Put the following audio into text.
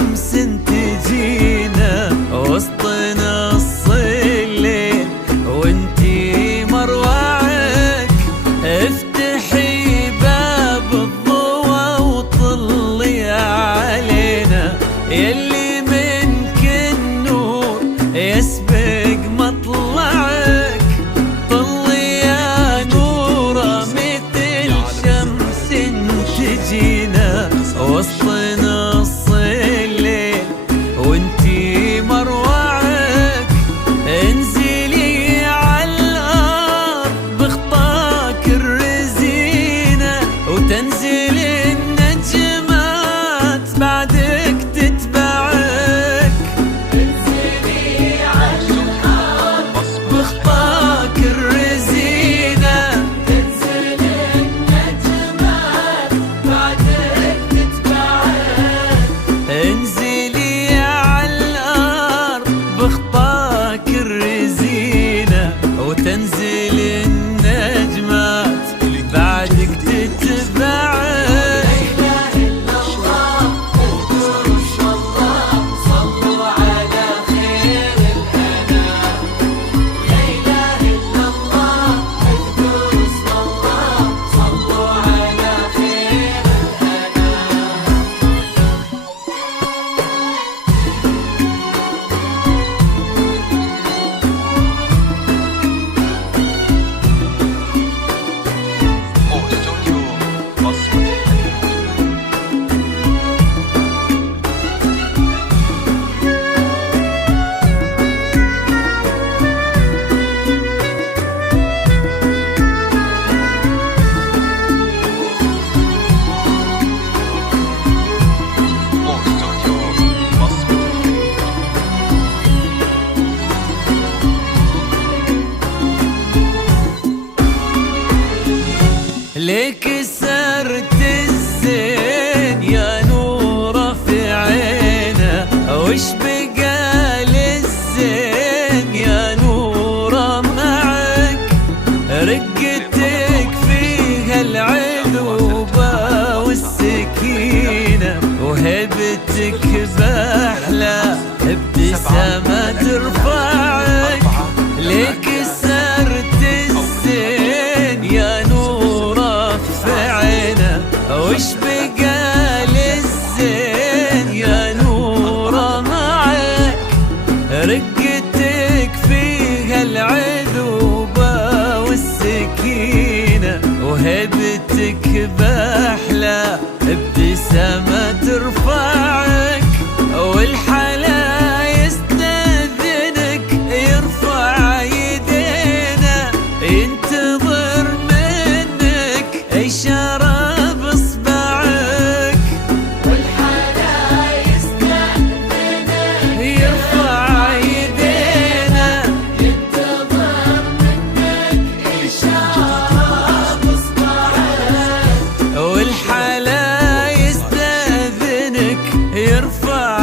شمس تجينا وسط نص الليل وانتي مروعك، افتحي باب الضوى وطلي علينا، يلي منك النور يسبق مطلعك، طلي يا نورة مثل شمس تجينا وسط نص الليل وانتي مروعك، انزلي عالارض بخطاك الرزينة وتنزل النجمات بعدك تتبعك، انزلي عالارض بخطاك الرزينة تنزل النجمات بعدك تتبعك، انزلي عالارض بخطاك الرزينة وتنزل النجمات بعدك تتبعك. ليك سرت الزين يا نورة في عينه، وش بقى للزين يا نورة معك، رقتك فيها العذوبة والسكينة وهبتك بأحلى ابتسامة ترفعك، ليك سرت الزين يا نورة في عينه، وش بقى للزين يا نورة معك، رقتك فيها العذوبة والسكينة وهبتك بأحلى ابتسامة ترفعك، والحلا يستأذنك يرفع يدينا ينتظر منك إشارة بإصبعك، والحلا يستأذنك يرفع يدينا ينتظر منك إشارة بإصبعك، والحلا يستأذنك يرفع